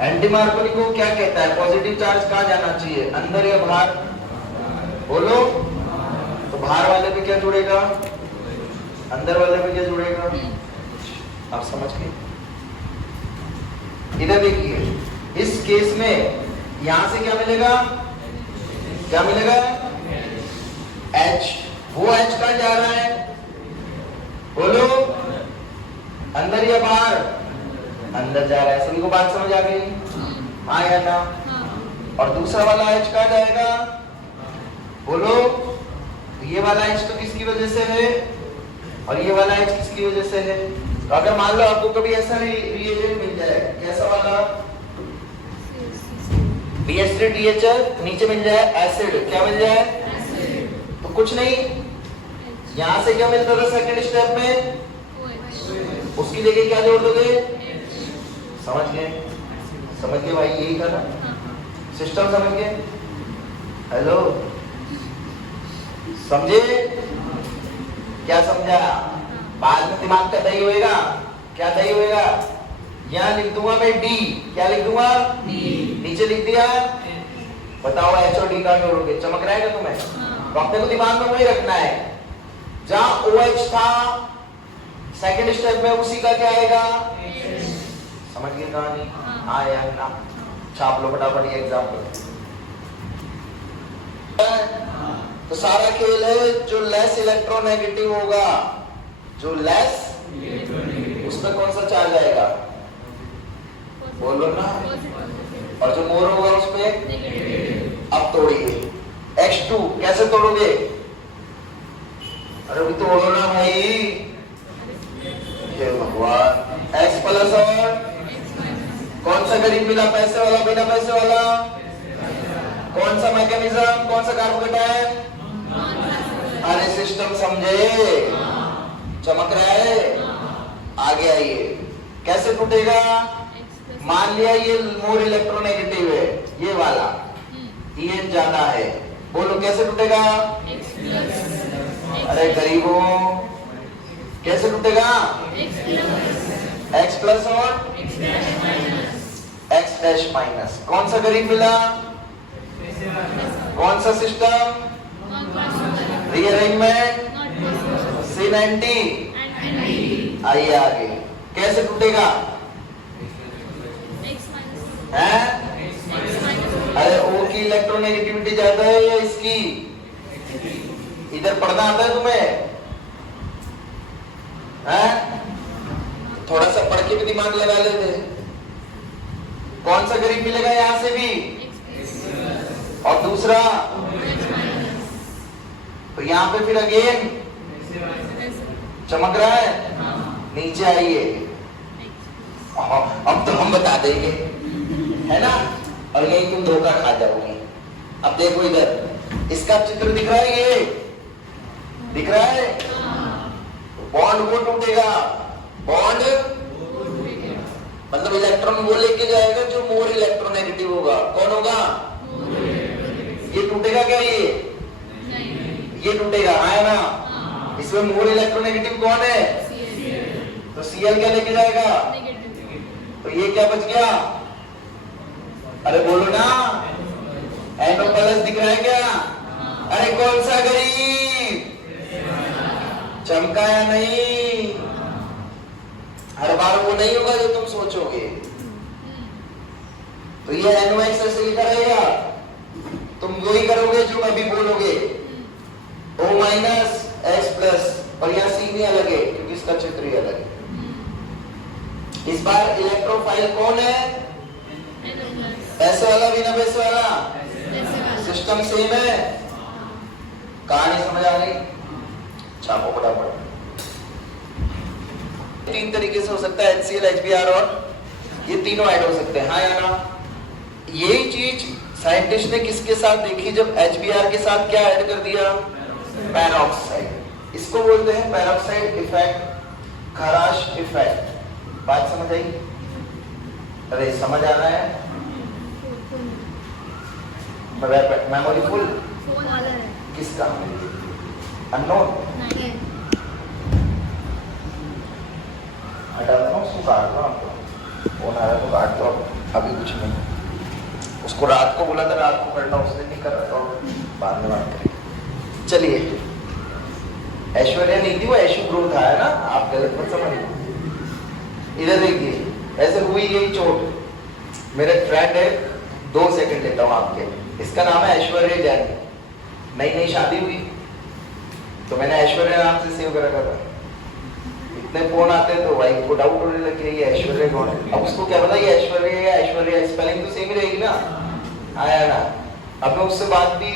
Anti Markovnikov क्या कहता है? पॉजिटिव चार्ज कहाँ जाना चाहिए, अंदर या बाहर? बोलो। तो बाहर वाले पे क्या जुड़ेगा? अंदर वाले पे क्या जुड़ेगा? आप समझ गए? इधर देखिए, इस केस में यहां से क्या मिलेगा? क्या मिलेगा? H। वो H कहाँ जा रहा है? बोलो। अंदर या बाहर? अंदर जा रहा है। सभी को बात समझ आ गई, हाँ या ना? और दूसरा वाला H कहाँ जाएगा? बोलो। ये वाला H तो किसकी वजह से है और ये वाला H किसकी वजह से है? तो अगर मान लो आपको कभी ऐसा रिएजेंट मिल जाए, कैसा वाला? BH3THL, नीचे मिल जाए एसिड, क्या मिल जाए? तो कुछ नहीं, यहां से क्या मिलता था सेकंड स्टेप में? उसकी जगह क्या जोड़ दोगे? समझ गए? समझ गए भाई? यही था ना सिस्टम, समझ गए? हेलो, समझे? क्या समझा? बाद में दिमाग का दही होएगा। क्या दही होएगा? यहाँ लिख दूंगा मैं D, क्या लिख दूंगा? D। नीचे लिख दिया, बताओ H और D का जोड़ोगे, चमक रहा है क्या तुम्हें? तो अपने को दिमाग में वही रखना है, जहां OH था सेकंड स्टेप में उसी का क्या आएगा? समझ गए कहानी? हाँ या ना? छाप लो फटाफट ये एग्जाम्पल। तो सारा खेल है जो लेस इलेक्ट्रोनेगेटिव होगा, जो लेस उसमें कौन सा चार्ज आएगा, बोलो ना, और जो मोर होगा उसमें। अब तोड़िए H2 कैसे तोड़ोगे, अरे भी तोड़ो ना भाई, हे भगवान। X प्लस और कौन सा करीब मिला, पैसे वाला बिना पैसे वाला, कौन सा मैकेनिज्म, कौन सा कार्बोकेटायन, अरे सिस्टम समझे, चमक रहा है। आगे आइए, कैसे टूटेगा, मान लिया ये मोर इलेक्ट्रोनेगेटिव है, ये वाला EN ज्यादा है, बोलो कैसे टूटेगा, अरे गरीबों कैसे टूटेगा, X प्लस और X डैश माइनस। कौन सा करीब मिला, कौन सा सिस्टम, रीअरेंजमेंट C90। आइए आगे, कैसे टूटेगा, है, अरे O की इलेक्ट्रोनेगेटिविटी ज्यादा है या इसकी, इधर पढ़ना आता है तुम्हें, हैं? थोड़ा सा पढ़ के भी दिमाग लगा लेते। कौन सा करीब मिलेगा यहां से भी, और दूसरा, तो यहां पे फिर अगेन चमक रहा है। नीचे आइए, अब तो हम बता देंगे, है ना, और यही तुम धोखा खा जाओगे। अब देखो इधर, इसका चित्र दिख रहा है, ये दिख रहा है, बॉन्ड वो टूटेगा, बॉन्ड मतलब इलेक्ट्रॉन वो लेके जाएगा जो मोर इलेक्ट्रोनेगेटिव होगा। कौन होगा, ये टूटेगा क्या, ये टूटेगा, है ना। इसमें मोर इलेक्ट्रोनेगेटिव कौन है, तो Cl क्या लेके जाएगा, तो ये क्या बच गया, अरे बोलो ना, NO प्लस दिख रहा है क्या, अरे कौन सा गरीब, चमका या नहीं, हर बार वो नहीं होगा जो तुम सोचोगे। तो ये NOx ऐसे लिखा रहेगा, तुम वही करोगे जो अभी बोलोगे, O माइनस X प्लस, और यहाँ C नहीं अलग है क्योंकि इसका चित्र ही अलग है। इस बार इलेक्ट्रोफाइल कौन है, पैसे वाला बिना पैसे वाला, सिस्टम सेम है। कहानी समझ आ गई, छापो फटाफट। तीन तरीके से हो सकता है, HCl, HBr और ये तीनों ऐड हो सकते हैं, हाँ या ना। यही चीज साइंटिस्ट ने किसके साथ देखी, जब HBr के साथ क्या ऐड कर दिया, पैरोक्साइड। इसको बोलते हैं पैरोक्साइड इफेक्ट, खराश इफेक्ट। बात समझ आई, अरे समझ आ रहा है, मेमोरी फुल किसका, अननोन, हटा दो उसको, काट दो, आपको फोन आ रहा है तो काट दो, अभी कुछ नहीं। उसको रात को बोला था, रात को करना, उसने नहीं कर रहा, तो बाद में बात करेंगे। चलिए, ऐश्वर्या नहीं थी वो, ऐशु ग्रोथ आया ना, आप गलत मत समझिए। इधर देखिए, ऐसे हुई यही चोट, मेरे फ्रेंड है, 2 सेकंड लेता हूँ आपके, इसका नाम है ऐश्वर्या जैन, नई नई शादी हुई, तो मैंने ऐश्वर्या नाम से सेव कर रखा था। इतने फोन आते हैं तो वाइफ को डाउट होने लगे, ये ऐश्वर्या कौन है। अब उसको क्या पता ये ऐश्वर्या या ऐश्वर्या, स्पेलिंग तो सेम ही रहेगी ना, आया ना। अब मैं उससे बात भी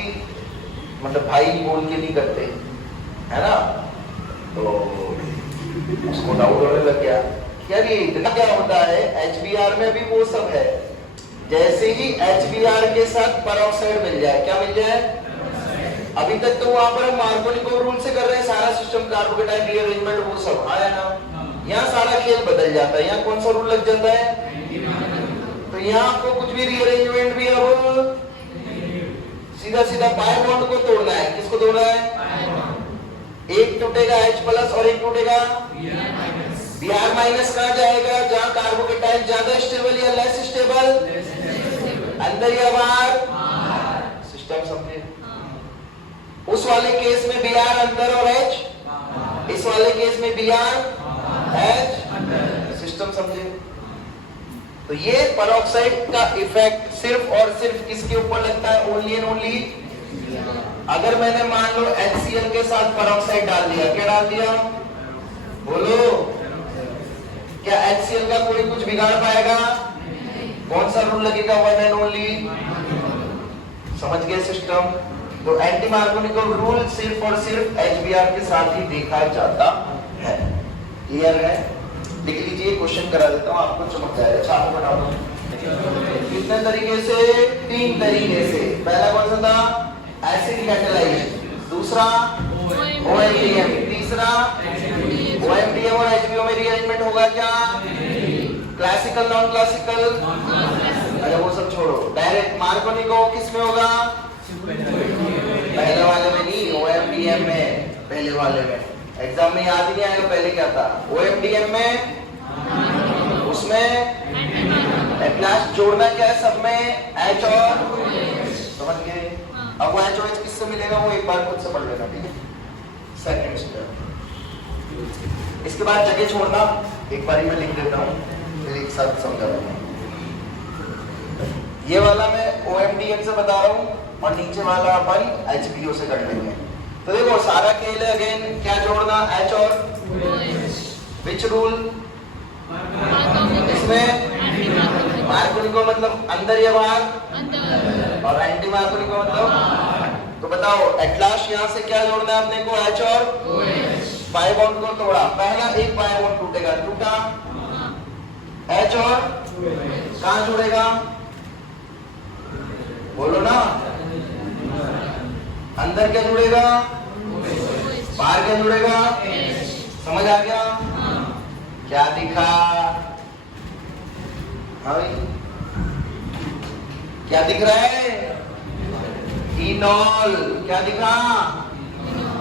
मतलब भाई बोल के नहीं करते, है ना, तो उसको डाउट होने लग गया, यार ये इतना क्या होता है। HBr में भी वो सब है, जैसे ही HBr के साथ पेरोक्साइड मिल जाए, क्या मिल जाए, अभी तक तो वहां पर हम मार्कोनिकोव रूल से कर रहे हैं सारा सिस्टम, कार्बोकेटाइन रीअरेंजमेंट वो सब, आया ना। यहाँ सारा खेल बदल जाता है, यहाँ कौन सा रूल लग जाता है, तो यहाँ आपको कुछ भी रीअरेंजमेंट भी अब सीधा सीधा पाई बॉन्ड को तोड़ना है। किसको तोड़ना है, एक टूटेगा H प्लस और एक टूटेगा Br माइनस। कहाँ जाएगा, जहाँ कार्बोकेटाइन ज्यादा स्टेबल या लेस स्टेबल, अंदर या बाहर, सिस्टम समझे। उस वाले केस में Br अंदर और H, इस वाले केस में Br H, सिस्टम समझे। तो ये पेरोक्साइड का इफेक्ट सिर्फ और सिर्फ किसके ऊपर लगता है, ओनली एंड ओनली अगर मैंने मान लो HCl के साथ पेरोक्साइड डाल दिया, क्या डाल दिया बोलो, क्या HCl का कोई कुछ बिगाड़ पाएगा? कौन सा रूल लगेगा? One and only. समझ गए सिस्टम? तो एंटी मार्कोनिकल रूल सिर्फ और सिर्फ HBr के साथ ही देखा जाता है। क्लियर है? लिख लीजिए, क्वेश्चन करा देता हूं, आपको चमक जाएगा। छाप बनाओ। कितने तरीके से? 3 तरीके से। पहला कौन सा था? एसिड कैटालाइज, दूसरा OMDM, तीसरा OMDM और HBO में रीअरेंजमेंट होगा क्या? Classical, non classical? अरे वो सब छोड़ो, डायरेक्ट मार्कोनिको किस में होगा? पहले वाले में नहीं, OMDM में। पहले वाले में एग्जाम में याद ही नहीं आएगा पहले क्या था। OMDM में उसमें एट लास्ट जोड़ना क्या है सब में? H और समझ गए? अब वो H और H किससे मिलेगा वो एक बार खुद से पढ़ लेना, ठीक है? Second step. इसके बाद जगह छोड़ना, एक बार मैं लिख देता हूँ, फिर एक साथ समझा दूंगा। ये वाला मैं OMDM से बता रहा हूँ और नीचे वाला अपन HBO से कर लेंगे। तो देखो सारा खेल है, अगेन क्या जोड़ना? H और विच रूल? इसमें मार्कोनिको मतलब अंदर या बाहर, और एंटी मार्कोनिको मतलब, तो बताओ एट लास्ट यहाँ से क्या जोड़ना है अपने को? H और पाई बॉन्ड को तोड़ा, पहला एक पाई बॉन्ड टूटेगा, टूटा। H और कहाँ जुड़ेगा बोलो ना? अंदर क्या जुड़ेगा, बाहर क्या जुड़ेगा? समझ आ गया? क्या दिखा? हाँ भाई, क्या दिख रहा है? इनॉल। क्या दिखा?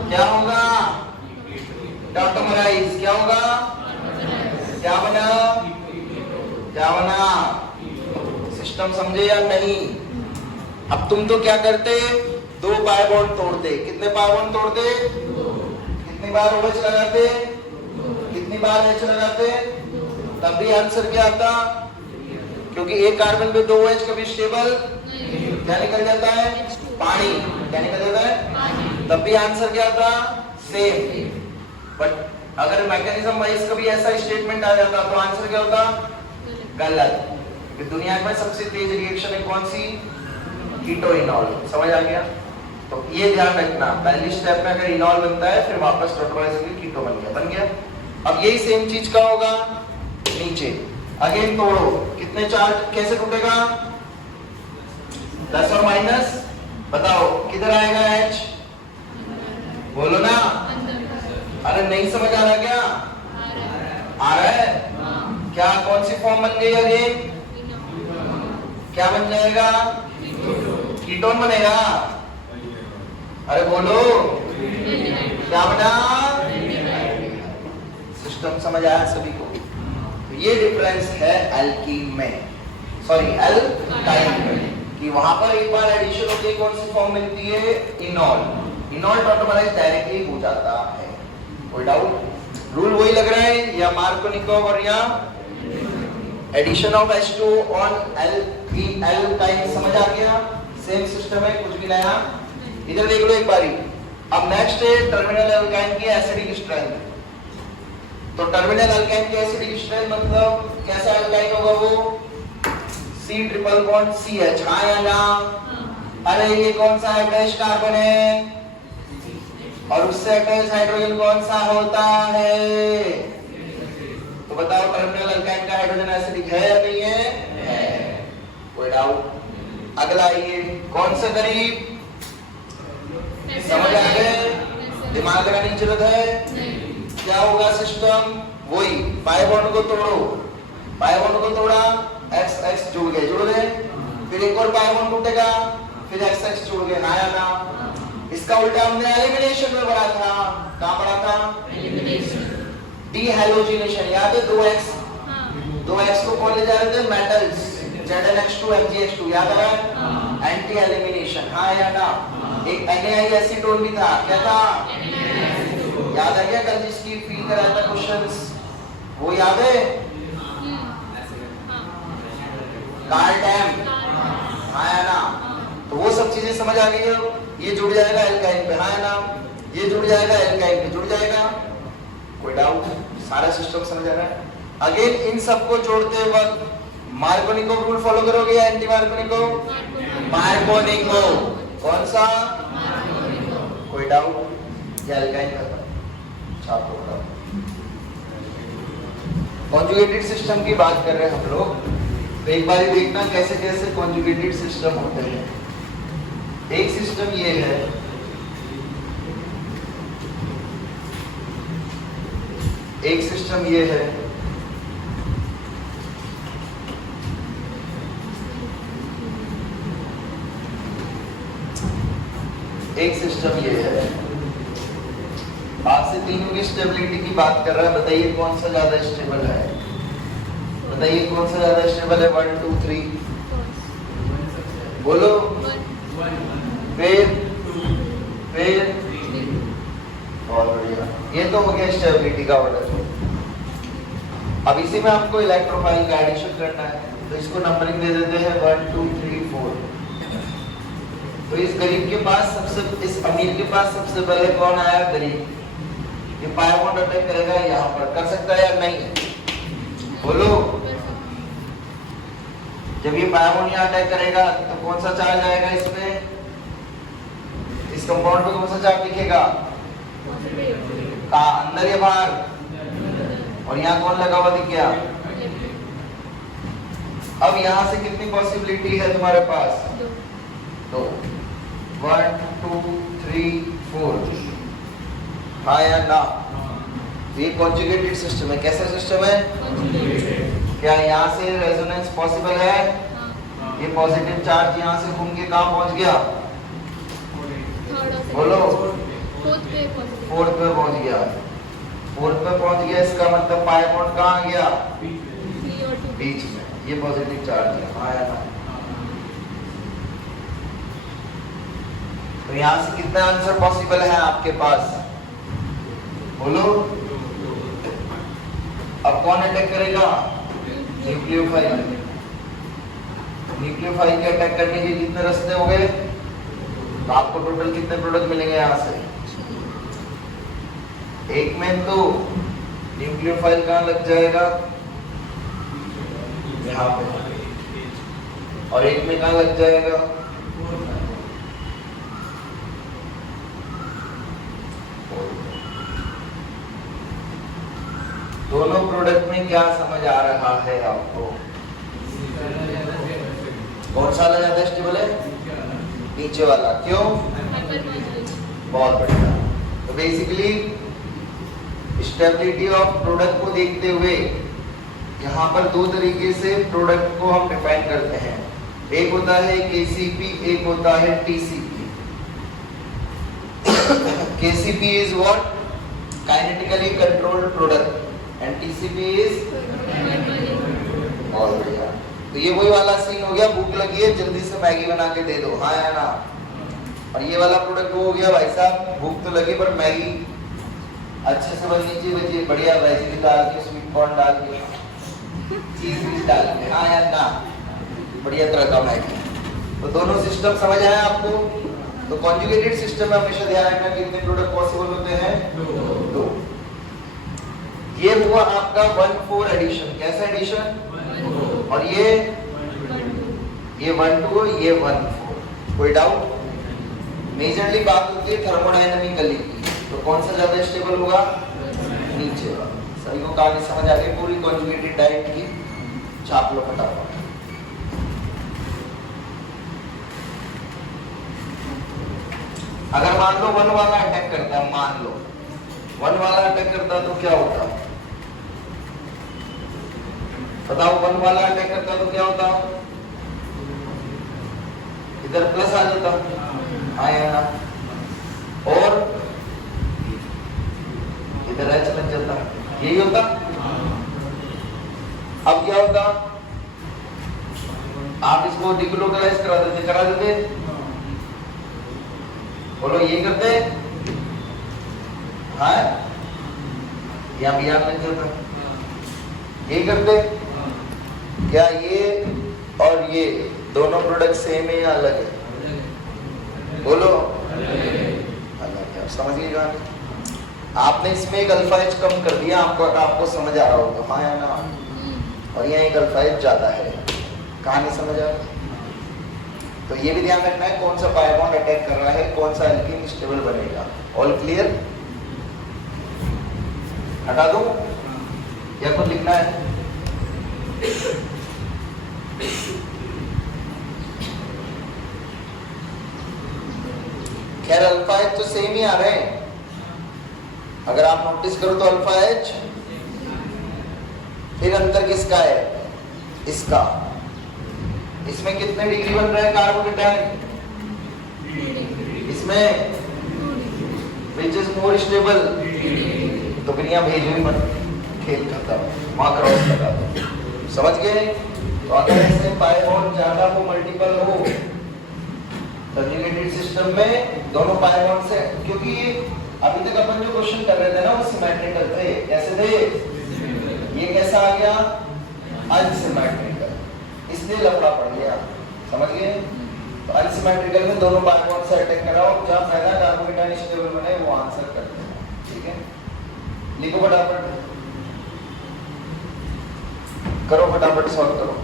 क्या होगा? टॉटोमराइज। क्या होगा? क्या बना? क्या बना? सिस्टम समझे या नहीं? अब तुम तो क्या करते, 2 पाई बॉन्ड तोड़ते। कितने पाई बॉन्ड तोड़ते? कितनी बार OH लगाते? कितनी बार H लगाते? तब भी आंसर क्या आता? क्योंकि एक कार्बन पे 2 OH कभी स्टेबल क्या निकल जाता है? पानी। क्या निकल जाता है? तब भी आंसर क्या आता? सेम। बट अगर मैकेनिज्म वाइज कभी ऐसा स्टेटमेंट आ जाता तो आंसर क्या होता? गलत। दुनिया में सबसे तेज रिएक्शन है कौन सी? कीटो इनॉल। समझ आ गया? तो ये ध्यान रखना, पहली स्टेप में अगर इनॉल बनता है फिर वापस टोटोमराइज कीटो बन गया। अब यही सेम चीज का होगा नीचे। अगेन तोड़ो, कितने चार्ज कैसे टूटेगा? 10 और माइनस, बताओ किधर आएगा H? बोलो ना। अरे नहीं समझ आ रहा क्या? आ रहा है? क्या कौन सी फॉर्म बन गई? अगेन क्या बन जाएगा? कीटोन बनेगा। अरे बोलो क्या बना? सिस्टम समझ आया सभी को? तो ये डिफरेंस है एल्कीन में, सॉरी एल्काइन में, कि वहां पर एक बार एडिशन होती है, कौन सी फॉर्म मिलती है? इनॉल। इनॉल टॉटोमराइज डायरेक्टली हो जाता है। कोई डाउट? रूल वही लग रहा है या मार्कोनिकोव और या addition of H2 on alkyne? समझ आ गया? सेम सिस्टम है, कुछ भी नया। इधर देख लो एक बारी। अब नेक्स्ट है टर्मिनल एल्काइन की एसिडिक स्ट्रेंथ। तो टर्मिनल एल्काइन की एसिडिक स्ट्रेंथ मतलब कैसा एल्काइन होगा वो? C triple bond CH। हाँ या ना? अरे ये कौन सा अटैच कार्बन है और उससे अटैच हाइड्रोजन कौन सा होता है? तो बताओ टर्मिनल एल्काइन का हाइड्रोजन एसिडिक है या नहीं है? कोई डाउट? अगला ये कौन सा करीब? समझ आ गए? दिमाग लगाने की जरूरत है? क्या होगा सिस्टम? वही पाई बॉन्ड को तोड़ो, पाई बॉन्ड को तोड़ा, X X जुड़ गए, फिर एक और पाई बॉन्ड टूटेगा, फिर X X जुड़ गए। ना या ना? इसका उल्टा हमने एलिमिनेशन में पढ़ा था। कहाँ पढ़ा था? डीहैलोजिनेशन। याद है? 2x को कौन ले जा रहे थे? Metals, ZnH2 MgH2। याद आ रहा है? Anti elimination. हाँ या ना? एक NaI एसीटोन भी था। क्या था? याद आ गया? कल जिसकी फील कराया था क्वेश्चंस, वो याद है? Carl Dam. हाँ या ना? तो वो सब चीजें समझ आ गई है। ये जुड़ जाएगा एल्काइन पे, हाँ है ना, ये जुड़ जाएगा एल्काइन पे, जुड़ जाएगा, कोई डाउट? सारा सिस्टम समझ आ रहा है? अगेन इन सबको जोड़ते वक्त मार्कोनिकोव रूल फॉलो करोगे या एंटी मार्कोनिकोव? मार्कोनिकोव। कौन सा? कोई डाउट? या एल्काइन का छाप होगा। कॉन्जुगेटेड सिस्टम की बात कर रहे हैं हम लोग, तो एक बार देखना कैसे कैसे कॉन्जुगेटेड सिस्टम होते हैं। एक सिस्टम ये है, एक सिस्टम ये है, एक सिस्टम ये है। आपसे तीनों की स्टेबिलिटी की बात कर रहा है, बताइए कौन सा ज्यादा स्टेबल है? बताइए कौन सा ज्यादा स्टेबल है? 1 2 3 बोलो। फिर बहुत बढ़िया, ये तो हो गया स्टेबिलिटी का ऑर्डर। अब इसी में आपको इलेक्ट्रोफाइल का एडिशन करना है, तो इसको नंबरिंग दे देते हैं 1 2 3 4। तो इस गरीब के पास सबसे, इस अमीर के पास सबसे पहले कौन आया? गरीब। ये पाया बॉन्ड अटैक करेगा यहाँ पर, कर सकता है या नहीं? बोलो। जब ये पाया बॉन्ड यहाँ अटैक करेगा तो कौन सा चार्ज आएगा इसमें? इस कंपाउंड पे कौन सा चार्ज दिखेगा? कहाँ, अंदर या बाहर? और यहाँ कौन लगा हुआ दिख गया? अब यहाँ से कितनी पॉसिबिलिटी है तुम्हारे पास? दो। 1 2 3 4, हाँ या ना? ये कॉन्जुगेटेड सिस्टम है। कैसा सिस्टम है? क्या यहाँ से रेजोनेंस पॉसिबल है? ये पॉजिटिव चार्ज यहाँ से घूम के कहाँ पहुँच गया? बोलो। फोर्थ पे पहुँच गया। फोर्थ पे पहुँच गया, इसका मतलब पाई बॉन्ड कहाँ आ गया? बीच में। ये पॉजिटिव चार्ज है, हाँ या ना? तो यहाँ से कितना आंसर पॉसिबल है आपके पास? बोलो। अब कौन अटैक करेगा? न्यूक्लियोफाइल। न्यूक्लियोफाइल के अटैक करने के कितने रास्ते हो गए? तो आपको टोटल कितने प्रोडक्ट मिलेंगे यहाँ से? एक में तो न्यूक्लियोफाइल कहाँ लग जाएगा? यहाँ पे। और एक में कहाँ लग जाएगा? दोनों प्रोडक्ट में क्या समझ आ रहा है आपको? कौन सा वाला ज्यादा स्टेबल है? नीचे वाला। क्यों? बहुत बढ़िया। तो बेसिकली स्टेबिलिटी ऑफ प्रोडक्ट को देखते हुए यहाँ पर दो तरीके से प्रोडक्ट को हम डिफाइन करते हैं। एक होता है केसीपी, एक होता है TCP. KCP is what? Kinetically controlled product, and TCP is बहुत बढ़िया। तो ये वही वाला सीन हो गया, भूख लगी है जल्दी से मैगी बना के दे दो, हाँ या ना? और ये वाला प्रोडक्ट वो हो गया, भाई साहब भूख तो लगी पर मैगी अच्छे से बननी चाहिए, बच्चे बढ़िया वेजिटेबल डाल के, स्वीट कॉर्न डाल के, चीज डाल के, हाँ या ना? बढ़िया तरह का मैगी। तो दोनों सिस्टम समझ आया आपको? तो कॉन्जुगेटेड सिस्टम में हमेशा ध्यान रखना कितने प्रोडक्ट पॉसिबल होते हैं? दो। ये हुआ आपका 1-4 एडिशन। कैसा एडिशन? और ये 1-2, ये 1-4। कोई डाउट? मेजरली बात होती है थर्मोडायनामिकली की, तो कौन सा ज्यादा स्टेबल होगा? नीचे वाला। सभी को कहानी समझ आ गई? पूरी कॉन्जुगेटेड डायरेक्ट की छाप लो फटाफट। अगर मान लो 1 वाला अटैक करता है, मान लो 1 वाला अटैक करता तो क्या होता? बताओ, 1 वाला अटैक करता तो क्या होता? इधर प्लस आ जाता, हाँ या ना? और इधर एच लग जाता, यही होता। अब क्या होता? आप इसको डिग्लोकलाइज करा देते। बोलो, ये करते? हाँ, यहाँ भी लग जाता। ये करते? क्या ये और ये दोनों प्रोडक्ट सेम है या अलग है? बोलो। अलग है। समझ गए कहानी? आपने इसमें एक अल्फा एच कम कर दिया, आपको समझ आ रहा होगा, हाँ या ना? और यहाँ एक अल्फा एच ज्यादा है, कहानी समझ आ रही? तो ये भी ध्यान रखना है कौन सा पाई बॉन्ड अटैक कर रहा है, कौन सा एल्कीन स्टेबल बनेगा। All clear? हटा दो या कुछ लिखना है? खैर अल्फा एच तो सेम ही आ रहे हैं, अगर आप नोटिस करो तो अल्फा एच, फिर अंतर किसका है? इसका। इसमें कितने डिग्री बन रहा है कार्बोकेटायन? इसमें विच इज मोर स्टेबल? तो फिर यहाँ भेज भी मत, खेल खत्म, वहां क्रॉस लगा दो। समझ गए? तो अगर इससे पाई बॉन्ड ज्यादा हो, मल्टीपल हो कंजुगेटेड सिस्टम में, दोनों पाई बॉन्ड से, क्योंकि अभी तक अपन जो क्वेश्चन कर रहे थे ना वो सिमेट्रिकल थे, कैसे थे? ये कैसा आ गया? अनसिमेट्रिकल, इसलिए लफड़ा पड़ गया। समझ गए? तो अनसिमेट्रिकल में दोनों पाई बॉन्ड से अटैक कराओ, जहां पहला कार्बोकेटायन स्टेबल बने वो आंसर कर देना। ठीक है, लिखो फटाफट, करो फटाफट, सॉल्व करो।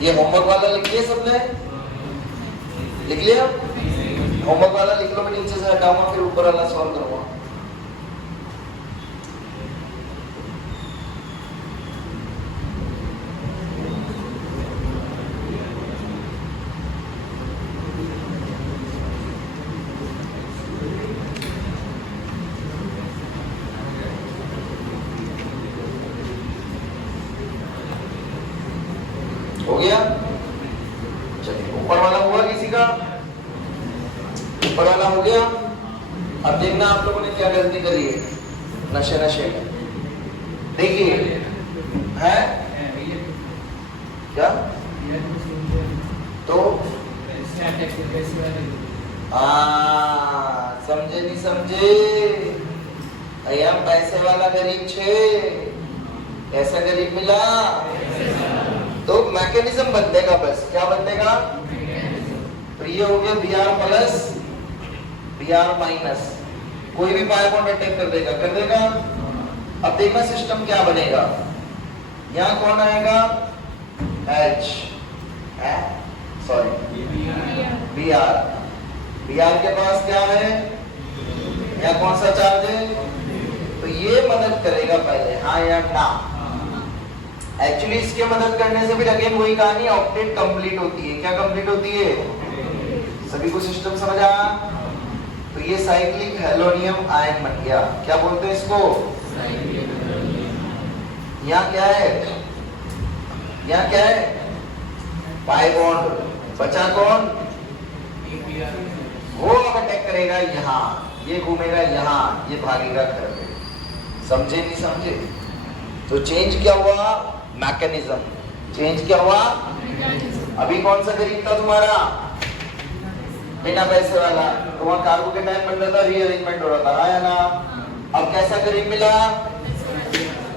ये होमवर्क वाला लिख लिया सबने? लिख लिया? होमवर्क वाला लिख लो, मैं नीचे से हटाऊंगा, फिर ऊपर वाला सॉल्व करूंगा। हो गया? चलिए, ऊपर वाला हुआ किसी का? ऊपर वाला हो गया। अब देखना आप लोगों ने क्या गलती करी है नशे में। देखिए है क्या? तो समझे नहीं समझे? भैया पैसे वाला गरीब छे, ऐसा गरीब मिला तो मैकेनिज्म बदलेगा। बस क्या बदलेगा? तो ये हो गया Br प्लस Br माइनस, कोई भी पाई बॉन्ड अटैक कर देगा। अब देखना सिस्टम क्या बनेगा। यहाँ कौन आएगा? H, सॉरी Br के पास क्या है? यहाँ कौन सा चार्ज है? तो ये मदद करेगा पहले, हाँ या ना? एक्चुअली इसके मदद करने से भी अगेन वही कहानी, ऑक्टेट कंप्लीट होती है। क्या कंप्लीट होती है? सभी को सिस्टम समझ आया? तो ये साइक्लिक हेलोनियम आयन बन गया। क्या बोलते हैं इसको? यहाँ क्या है? यहाँ क्या है? Pi bond. बचा कौन? वो अब अटैक करेगा यहाँ, ये घूमेगा यहाँ, ये भागेगा घर पे। समझे नहीं समझे? तो चेंज क्या हुआ? मैकेनिज्म। चेंज क्या हुआ? अभी कौन सा गरीब था तुम्हारा? बिना पैसे वाला, तो वहां कार्बोकेटायन बन रहा था, रीअरेंजमेंट हो रहा था, हाँ या ना? अब कैसा गरीब मिला?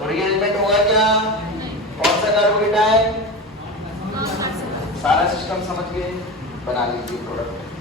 रीअरेंजमेंट होगा क्या? कौन सा कार्बोकेटायन? सारा सिस्टम समझ गए? बना लीजिए प्रोडक्ट।